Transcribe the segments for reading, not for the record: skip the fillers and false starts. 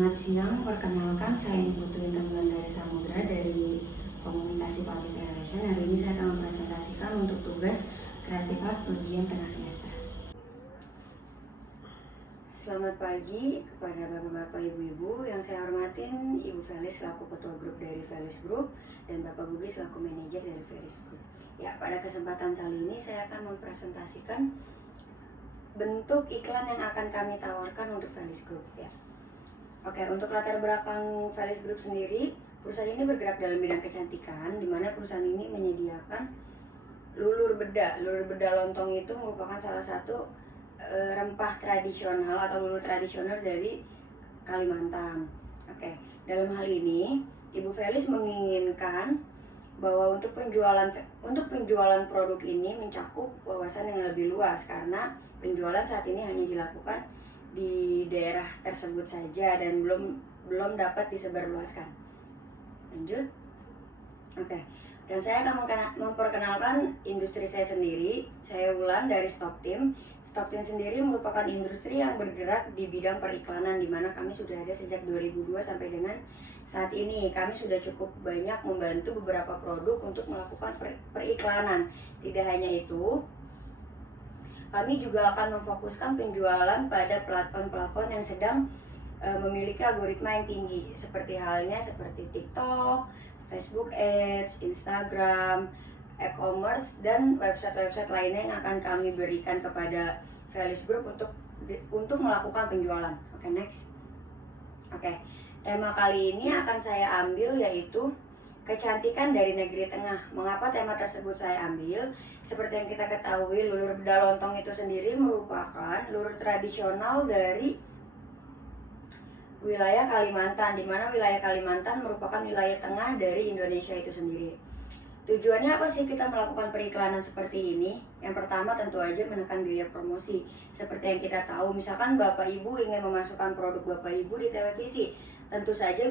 Selamat siang, perkenalkan saya Niputu Intan dari Samudra dari Komunikasi Public Relation. Hari ini saya akan mempresentasikan untuk tugas Creative Art ujian tengah semester. Selamat pagi kepada bapak-bapak, ibu-ibu yang saya hormatin, Ibu Felis selaku ketua grup dari Felis Group dan Bapak Bugi selaku manajer dari Felis Group. Ya, pada kesempatan kali ini saya akan mempresentasikan bentuk iklan yang akan kami tawarkan untuk Felis Group. Ya. Oke, untuk latar belakang Felis Group sendiri, perusahaan ini bergerak dalam bidang kecantikan, di mana perusahaan ini menyediakan lulur beda. Lulur beda lontong itu merupakan salah satu rempah tradisional atau lulur tradisional dari Kalimantan. Oke, dalam hal ini, Ibu Felis menginginkan bahwa untuk penjualan produk ini mencakup wawasan yang lebih luas, karena penjualan saat ini hanya dilakukan di daerah tersebut saja dan belum dapat disebarluaskan. Lanjut. Oke. Dan saya akan memperkenalkan industri saya sendiri. Saya Wulan dari Stop Team. Stop Team sendiri merupakan industri yang bergerak di bidang periklanan, di mana kami sudah ada sejak 2002 sampai dengan saat ini. Kami sudah cukup banyak membantu beberapa produk untuk melakukan periklanan. Tidak hanya itu, kami juga akan memfokuskan penjualan pada platform-platform yang sedang memiliki algoritma yang tinggi, seperti TikTok, Facebook Ads, Instagram, e-commerce, dan website-website lainnya yang akan kami berikan kepada Felis Group untuk melakukan penjualan. Oke, next. Oke, tema kali ini akan saya ambil yaitu kecantikan dari negeri tengah. Mengapa tema tersebut saya ambil? Seperti yang kita ketahui, lulur beda lontong itu sendiri merupakan lulur tradisional dari wilayah Kalimantan, di mana wilayah Kalimantan merupakan wilayah tengah dari Indonesia itu sendiri. Tujuannya apa sih kita melakukan periklanan seperti ini? Yang pertama tentu aja menekan biaya promosi. Seperti yang kita tahu, misalkan Bapak Ibu ingin memasukkan produk Bapak Ibu di televisi, tentu saja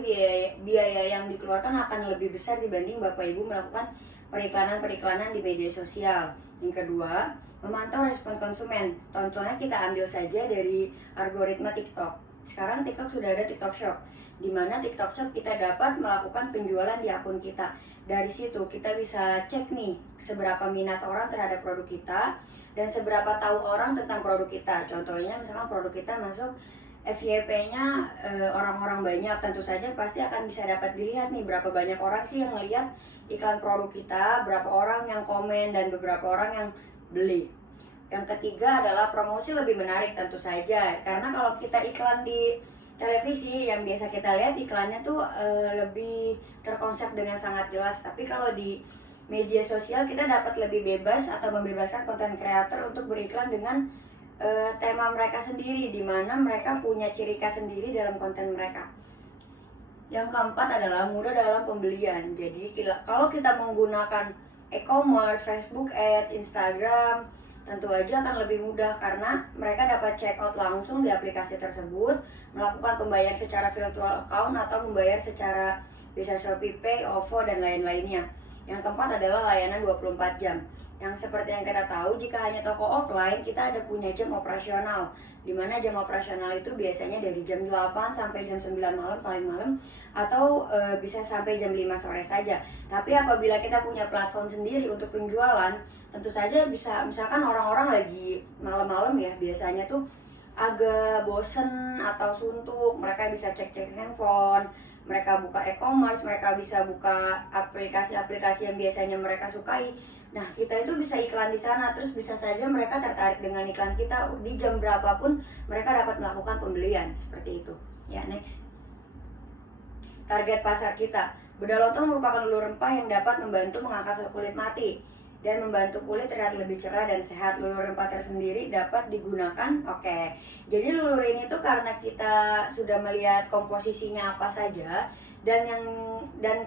biaya yang dikeluarkan akan lebih besar dibanding Bapak Ibu melakukan periklanan di media sosial. Yang kedua, memantau respon konsumen. Contohnya kita ambil saja dari algoritma TikTok. Sekarang TikTok sudah ada TikTok Shop, di mana TikTok Shop kita dapat melakukan penjualan di akun kita. Dari situ kita bisa cek nih seberapa minat orang terhadap produk kita dan seberapa tahu orang tentang produk kita. Contohnya misalkan produk kita masuk FYP-nya orang-orang banyak, tentu saja pasti akan bisa dapat dilihat nih berapa banyak orang sih yang melihat iklan produk kita, berapa orang yang komen dan beberapa orang yang beli. Yang ketiga adalah promosi lebih menarik tentu saja, karena kalau kita iklan di televisi yang biasa kita lihat iklannya tuh lebih terkonsep dengan sangat jelas, tapi kalau di media sosial kita dapat lebih bebas atau membebaskan konten kreator untuk beriklan dengan tema mereka sendiri, di mana mereka punya ciri khas sendiri dalam konten mereka. Yang keempat adalah mudah dalam pembelian. Jadi kalau kita menggunakan e-commerce, Facebook Ads, Instagram, tentu aja akan lebih mudah karena mereka dapat check out langsung di aplikasi tersebut, melakukan pembayaran secara virtual account atau membayar secara bisa Shopee Pay, OVO, dan lain-lainnya. Yang keempat adalah layanan 24 jam. Yang seperti yang kita tahu, jika hanya toko offline, kita ada punya jam operasional, di mana jam operasional itu biasanya dari jam 8 sampai jam 9 malam paling malam, atau bisa sampai jam 5 sore saja. Tapi apabila kita punya platform sendiri untuk penjualan, tentu saja bisa, misalkan orang-orang lagi malam-malam ya, biasanya tuh agak bosen atau suntuk, mereka bisa cek-cek handphone, mereka buka e-commerce, mereka bisa buka aplikasi-aplikasi yang biasanya mereka sukai. Nah, kita itu bisa iklan di sana, terus bisa saja mereka tertarik dengan iklan kita di jam berapapun mereka dapat melakukan pembelian, seperti itu. Ya, next. Target pasar kita. Bedah lontong merupakan lulur rempah yang dapat membantu mengangkat sel kulit mati dan membantu kulit terlihat lebih cerah dan sehat. Lulur rempah tersendiri dapat digunakan. Oke. Jadi lulur ini tuh karena kita sudah melihat komposisinya apa saja dan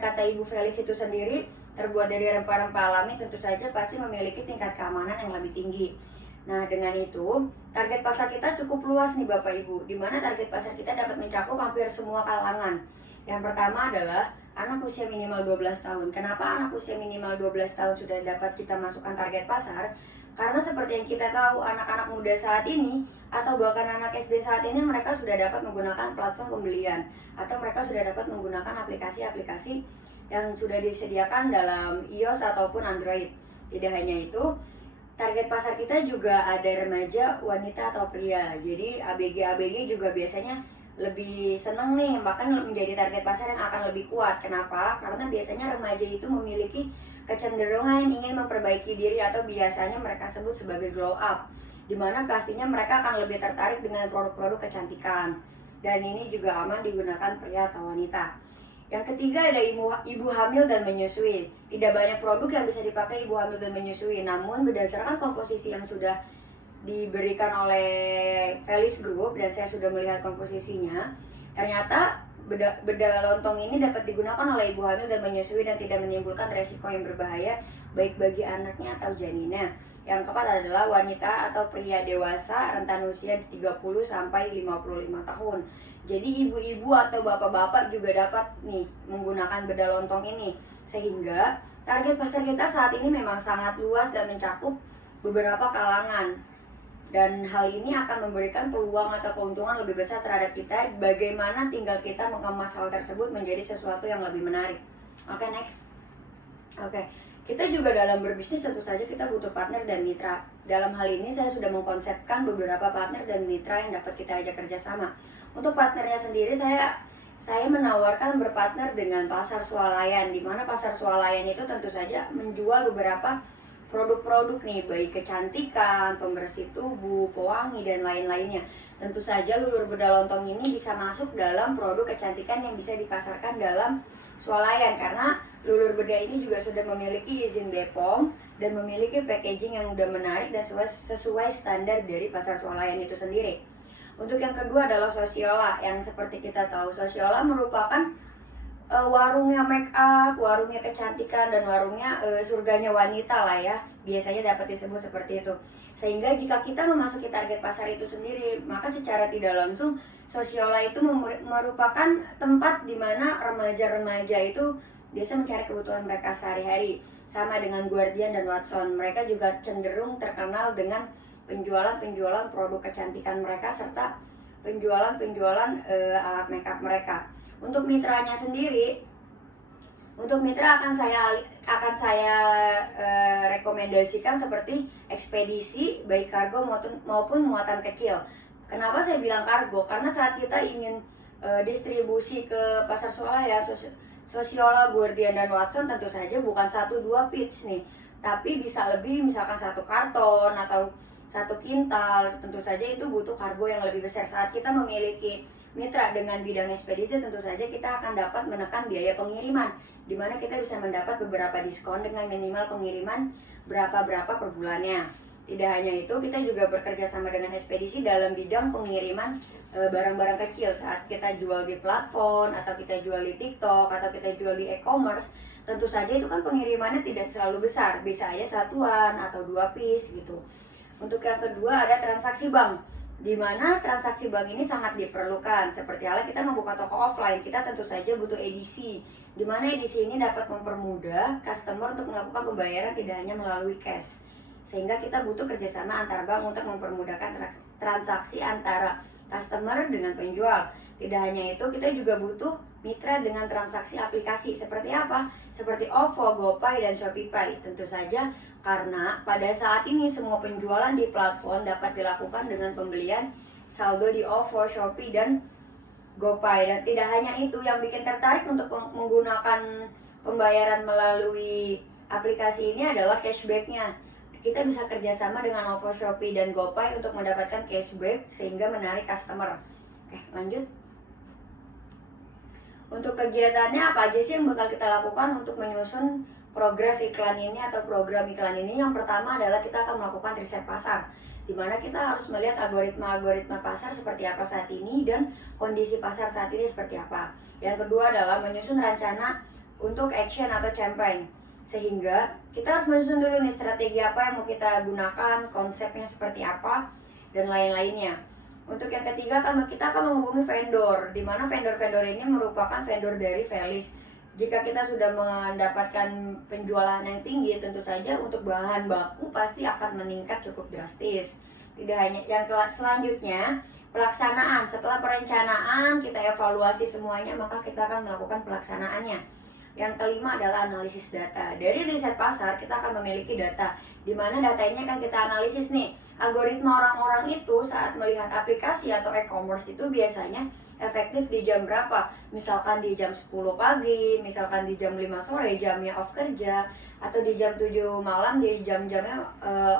kata Ibu Felis itu sendiri terbuat dari rempah-rempah alami, tentu saja pasti memiliki tingkat keamanan yang lebih tinggi. Nah, dengan itu target pasar kita cukup luas nih Bapak Ibu, di mana target pasar kita dapat mencakup hampir semua kalangan. Yang pertama adalah anak usia minimal 12 tahun. Kenapa anak usia minimal 12 tahun sudah dapat kita masukkan target pasar? Karena seperti yang kita tahu, anak-anak muda saat ini atau bahkan anak SD saat ini mereka sudah dapat menggunakan platform pembelian, atau mereka sudah dapat menggunakan aplikasi-aplikasi yang sudah disediakan dalam iOS ataupun Android. Tidak hanya itu, target pasar kita juga ada remaja, wanita atau pria. Jadi ABG juga biasanya lebih seneng nih, bahkan menjadi target pasar yang akan lebih kuat. Kenapa? Karena biasanya remaja itu memiliki kecenderungan ingin memperbaiki diri, atau biasanya mereka sebut sebagai glow up, dimana pastinya mereka akan lebih tertarik dengan produk-produk kecantikan, dan ini juga aman digunakan pria atau wanita. Yang ketiga ada ibu hamil dan menyusui. Tidak banyak produk yang bisa dipakai ibu hamil dan menyusui, namun berdasarkan komposisi yang sudah diberikan oleh Felis Group dan saya sudah melihat komposisinya, ternyata bedah lontong ini dapat digunakan oleh ibu hamil dan menyusui dan tidak menimbulkan resiko yang berbahaya baik bagi anaknya atau janinnya. Yang keempat adalah wanita atau pria dewasa rentan usia 30 sampai 55 tahun. Jadi ibu-ibu atau bapak-bapak juga dapat nih menggunakan bedah lontong ini, sehingga target pasar kita saat ini memang sangat luas dan mencakup beberapa kalangan. Dan hal ini akan memberikan peluang atau keuntungan lebih besar terhadap kita. Bagaimana tinggal kita mengemas hal tersebut menjadi sesuatu yang lebih menarik. Oke, next. Oke, kita juga dalam berbisnis tentu saja kita butuh partner dan mitra. Dalam hal ini saya sudah mengkonsepkan beberapa partner dan mitra yang dapat kita ajak kerjasama. Untuk partnernya sendiri saya menawarkan berpartner dengan pasar swalayan, di mana pasar swalayan itu tentu saja menjual beberapa produk-produk nih, baik kecantikan, pembersih tubuh, pewangi, dan lain-lainnya. Tentu saja lulur bedah lontong ini bisa masuk dalam produk kecantikan yang bisa dipasarkan dalam swalayan, karena lulur bedah ini juga sudah memiliki izin BPOM dan memiliki packaging yang sudah menarik dan sesuai standar dari pasar swalayan itu sendiri. Untuk yang kedua adalah Sosiola, yang seperti kita tahu Sosiola merupakan warungnya make up, warungnya kecantikan, dan warungnya surganya wanita lah ya, biasanya dapat disebut seperti itu. Sehingga jika kita memasuki target pasar itu sendiri, maka secara tidak langsung Sosiola itu merupakan tempat di mana remaja-remaja itu biasa mencari kebutuhan mereka sehari-hari. Sama dengan Guardian dan Watson, mereka juga cenderung terkenal dengan penjualan produk kecantikan mereka serta penjualan alat makeup mereka. Untuk mitranya sendiri, untuk mitra akan saya rekomendasikan seperti ekspedisi baik kargo maupun muatan kecil. Kenapa saya bilang kargo? Karena saat kita ingin distribusi ke pasar swalayan, Sosiola, Guardian, dan Watson tentu saja bukan 1-2 pitch nih, tapi bisa lebih, misalkan 1 karton atau 1 kintal. Tentu saja itu butuh kargo yang lebih besar. Saat kita memiliki mitra dengan bidang ekspedisi, tentu saja kita akan dapat menekan biaya pengiriman, di mana kita bisa mendapat beberapa diskon dengan minimal pengiriman berapa per bulannya. Tidak hanya itu, kita juga bekerja sama dengan ekspedisi dalam bidang pengiriman barang-barang kecil. Saat kita jual di platform, atau kita jual di TikTok, atau kita jual di e-commerce, tentu saja itu kan pengirimannya tidak selalu besar, bisa aja 1 atau 2 piece gitu. Untuk yang kedua ada transaksi bank, di mana transaksi bank ini sangat diperlukan. Seperti halnya kita membuka toko offline, kita tentu saja butuh edisi, di mana edisi ini dapat mempermudah customer untuk melakukan pembayaran tidak hanya melalui cash, sehingga kita butuh kerjasama antar bank untuk mempermudahkan transaksi antara customer dengan penjual. Tidak hanya itu, kita juga butuh mitra dengan transaksi aplikasi. Seperti apa? Seperti OVO, GoPay, dan ShopeePay. Tentu saja karena pada saat ini semua penjualan di platform dapat dilakukan dengan pembelian saldo di OVO, Shopee, dan GoPay. Dan tidak hanya itu, yang bikin tertarik untuk menggunakan pembayaran melalui aplikasi ini adalah cashbacknya. Kita bisa kerjasama dengan OVO, Shopee, dan GoPay untuk mendapatkan cashback sehingga menarik customer. Oke, lanjut. Untuk kegiatannya apa aja sih yang bakal kita lakukan untuk menyusun progres iklan ini atau program iklan ini? Yang pertama adalah kita akan melakukan riset pasar, di mana kita harus melihat algoritma pasar seperti apa saat ini dan kondisi pasar saat ini seperti apa. Yang kedua adalah menyusun rencana untuk action atau campaign, sehingga kita harus menyusun dulu nih strategi apa yang mau kita gunakan, konsepnya seperti apa, dan lain-lainnya. Untuk yang ketiga, kita akan menghubungi vendor, di mana vendor-vendor ini merupakan vendor dari Felis. Jika kita sudah mendapatkan penjualan yang tinggi, tentu saja untuk bahan baku pasti akan meningkat cukup drastis. Tidak hanya yang selanjutnya, pelaksanaan. Setelah perencanaan, kita evaluasi semuanya, maka kita akan melakukan pelaksanaannya. Yang kelima adalah analisis data. Dari riset pasar, kita akan memiliki data, di mana data ini akan kita analisis nih. Algoritma orang-orang itu saat melihat aplikasi atau e-commerce itu biasanya efektif di jam berapa? Misalkan di jam 10 pagi, misalkan di jam 5 sore, jamnya off kerja, atau di jam 7 malam, di jam-jamnya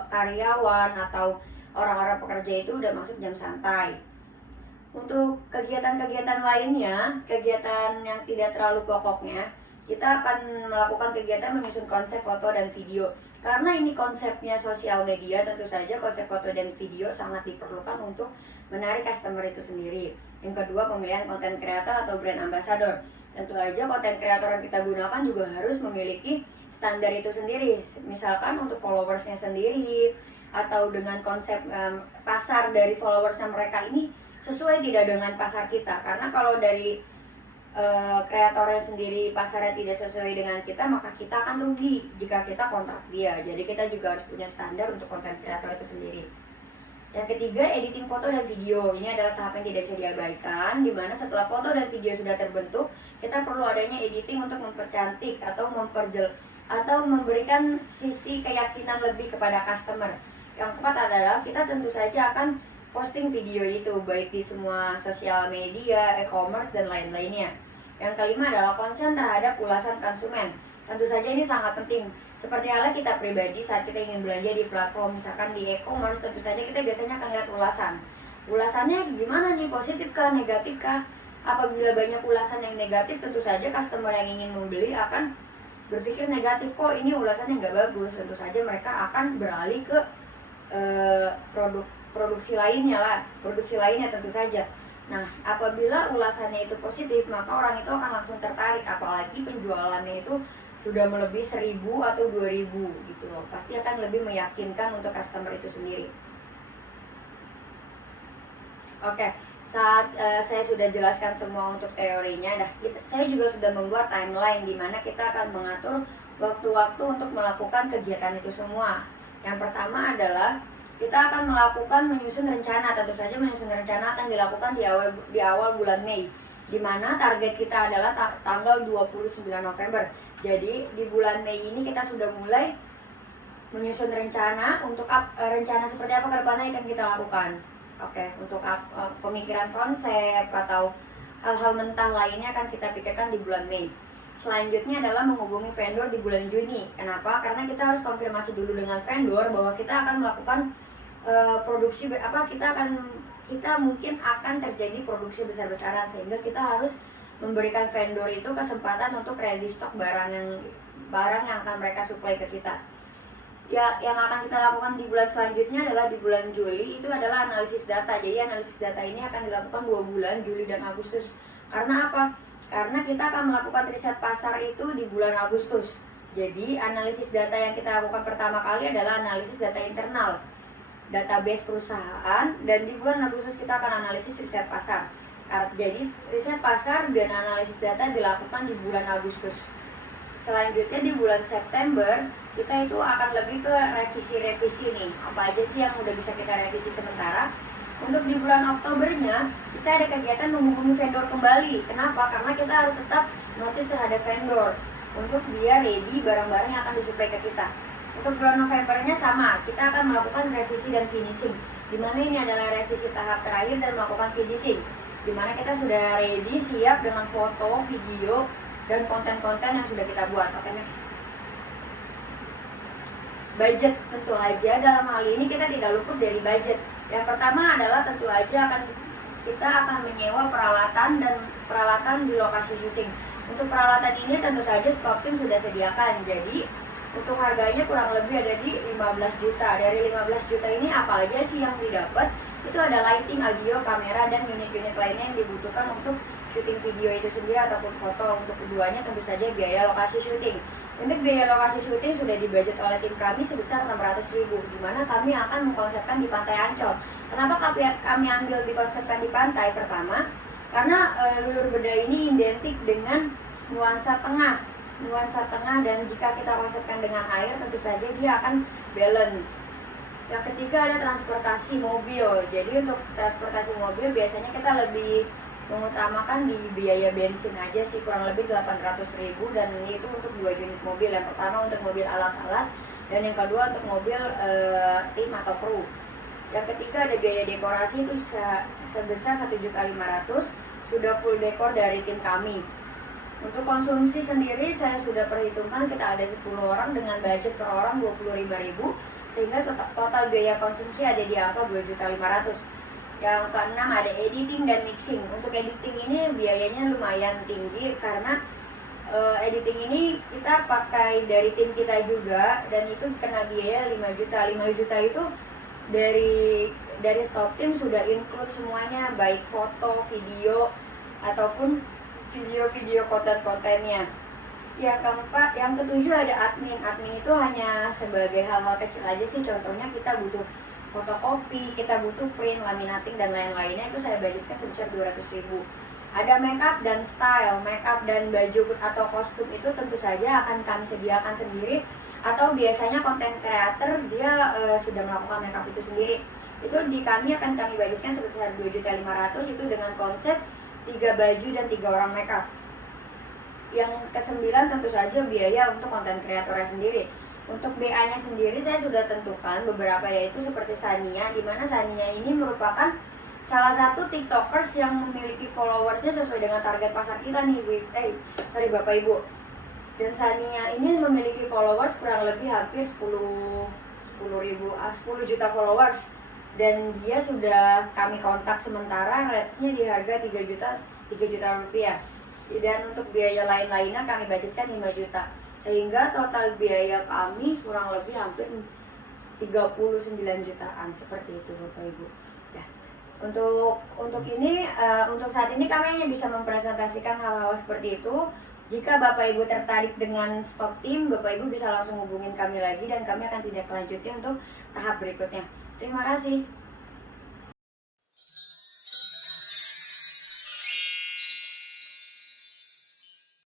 karyawan atau orang-orang pekerja itu udah masuk jam santai. Untuk kegiatan-kegiatan lainnya, kegiatan yang tidak terlalu pokoknya, kita akan melakukan kegiatan menyusun konsep foto dan video. Karena ini konsepnya sosial media, tentu saja konsep foto dan video sangat diperlukan untuk menarik customer itu sendiri. Yang kedua, pemilihan konten kreator atau brand ambassador. Tentu aja konten kreator yang kita gunakan juga harus memiliki standar itu sendiri. Misalkan untuk followersnya sendiri, atau dengan konsep pasar dari followersnya mereka ini sesuai tidak dengan pasar kita. Karena kalau dari kreatornya sendiri pasarnya tidak sesuai dengan kita, maka kita akan rugi jika kita kontrak dia. Jadi kita juga harus punya standar untuk konten kreator itu sendiri. Yang ketiga, editing foto dan video. Ini adalah tahap yang tidak bisa diabaikan, dimana setelah foto dan video sudah terbentuk, kita perlu adanya editing untuk mempercantik atau atau memberikan sisi keyakinan lebih kepada customer. Yang keempat adalah kita tentu saja akan posting video itu baik di semua sosial media, e-commerce, dan lain-lainnya. Yang kelima adalah konsen terhadap ulasan konsumen. Tentu saja ini sangat penting. Seperti halnya kita pribadi saat kita ingin belanja di platform, misalkan di e-commerce, tentu saja kita biasanya akan lihat ulasan. Ulasannya gimana nih, positif kah, negatif kah? Apabila banyak ulasan yang negatif, tentu saja customer yang ingin membeli akan berpikir negatif, kok ini ulasannya nggak bagus. Tentu saja mereka akan beralih ke produksi lainnya tentu saja. Nah, apabila ulasannya itu positif, maka orang itu akan langsung tertarik, apalagi penjualannya itu sudah melebihi 1.000 atau 2.000 gitu loh. Pasti akan lebih meyakinkan untuk customer itu sendiri. Oke, saat saya sudah jelaskan semua untuk teorinya, saya juga sudah membuat timeline di mana kita akan mengatur waktu-waktu untuk melakukan kegiatan itu semua. Yang pertama adalah kita akan melakukan menyusun rencana. Tentu saja menyusun rencana akan dilakukan di awal bulan Mei, di mana target kita adalah tanggal 29 November. Jadi di bulan Mei ini kita sudah mulai menyusun rencana untuk rencana seperti apa ke depannya yang akan kita lakukan. Oke, untuk pemikiran konsep atau hal-hal mentah lainnya akan kita pikirkan di bulan Mei. Selanjutnya adalah menghubungi vendor di bulan Juni. Kenapa? Karena kita harus konfirmasi dulu dengan vendor bahwa kita akan melakukan produksi kita mungkin akan terjadi produksi besar-besaran, sehingga kita harus memberikan vendor itu kesempatan untuk ready stock barang yang akan mereka supply ke kita. Ya, yang akan kita lakukan di bulan selanjutnya adalah di bulan Juli, itu adalah analisis data. Jadi analisis data ini akan dilakukan 2 bulan, Juli dan Agustus. Karena apa? Karena kita akan melakukan riset pasar itu di bulan Agustus. Jadi analisis data yang kita lakukan pertama kali adalah analisis data internal, database perusahaan, dan di bulan Agustus kita akan analisis riset pasar. Jadi riset pasar dan analisis data dilakukan di bulan Agustus. Selanjutnya di bulan September kita itu akan lebih ke revisi-revisi nih. Apa aja sih yang udah bisa kita revisi sementara. Untuk di bulan Oktobernya kita ada kegiatan menghubungi vendor kembali. Kenapa? Karena kita harus tetap notice terhadap vendor untuk dia ready barang-barang yang akan disuplai ke kita. Untuk bulan Novembernya sama, kita akan melakukan revisi dan finishing, dimana ini adalah revisi tahap terakhir dan melakukan finishing, dimana kita sudah ready, siap dengan foto, video, dan konten-konten yang sudah kita buat. Oke, next. Budget, tentu aja dalam hal ini kita tidak luput dari budget. Yang pertama adalah tentu aja kita akan menyewa peralatan di lokasi syuting. Untuk peralatan ini tentu saja Stop Team sudah sediakan. Jadi untuk harganya kurang lebih ada di 15 juta. Dari 15 juta ini apa aja sih yang didapat? Itu ada lighting, audio, kamera, dan unit-unit lainnya yang dibutuhkan untuk syuting video itu sendiri ataupun foto. Untuk keduanya tentu saja biaya lokasi syuting. Untuk biaya lokasi syuting sudah dibudget oleh tim kami sebesar 600.000, di mana kami akan mengkonsepkan di Pantai Ancol. Kenapa kami ambil dikonsepkan di pantai? Pertama, karena Lulur Beda ini identik dengan nuansa tengah, dan jika kita konsepkan dengan air tentu saja dia akan balance. Yang ketiga ada transportasi mobil. Jadi untuk transportasi mobil biasanya kita lebih mengutamakan di biaya bensin aja sih, kurang lebih 800.000, dan itu untuk 2 unit mobil. Yang pertama untuk mobil alat-alat, dan yang kedua untuk mobil tim atau kru. Yang ketiga ada biaya dekorasi, itu sebesar 1.500.000, sudah full dekor dari tim kami. Untuk konsumsi sendiri saya sudah perhitungkan, kita ada 10 orang dengan budget per orang 25.000, sehingga total biaya konsumsi ada di angka 2.500.000. Yang keenam ada editing dan mixing. Untuk editing ini biayanya lumayan tinggi karena editing ini kita pakai dari tim kita juga, dan itu kena biaya 5 juta. 5 juta itu dari stop tim sudah include semuanya, baik foto, video, ataupun video-video konten-kontennya. Yang ketujuh ada admin. Admin itu hanya sebagai hal-hal kecil aja sih, contohnya kita butuh fotokopi, kita butuh print, laminating, dan lain-lainnya, itu saya budgetkan sebesar 200.000. Ada makeup dan style, makeup dan baju atau kostum itu tentu saja akan kami sediakan sendiri, atau biasanya konten creator dia sudah melakukan makeup itu sendiri. Itu di kami akan kami budgetkan sebesar 2.500.000, itu dengan konsep 3 baju dan 3 orang makeup. Yang kesembilan tentu saja biaya untuk konten kreatornya sendiri. Untuk BA-nya sendiri saya sudah tentukan beberapa, yaitu seperti Sania, di mana Sania ini merupakan salah satu tiktokers yang memiliki followersnya sesuai dengan target pasar kita nih, Bapak Ibu. Dan Sania ini memiliki followers kurang lebih hampir 10 juta followers, dan dia sudah kami kontak sementara, rate-nya di harga 3 juta rupiah. Dan untuk biaya lain-lainnya kami budgetkan 5 juta, sehingga total biaya kami kurang lebih hampir 39 jutaan, seperti itu Bapak Ibu. Nah, untuk ini untuk saat ini kami hanya bisa mempresentasikan hal-hal seperti itu. Jika Bapak Ibu tertarik dengan stop tim, Bapak Ibu bisa langsung hubungin kami lagi, dan kami akan tindak lanjutnya untuk tahap berikutnya. Terima kasih.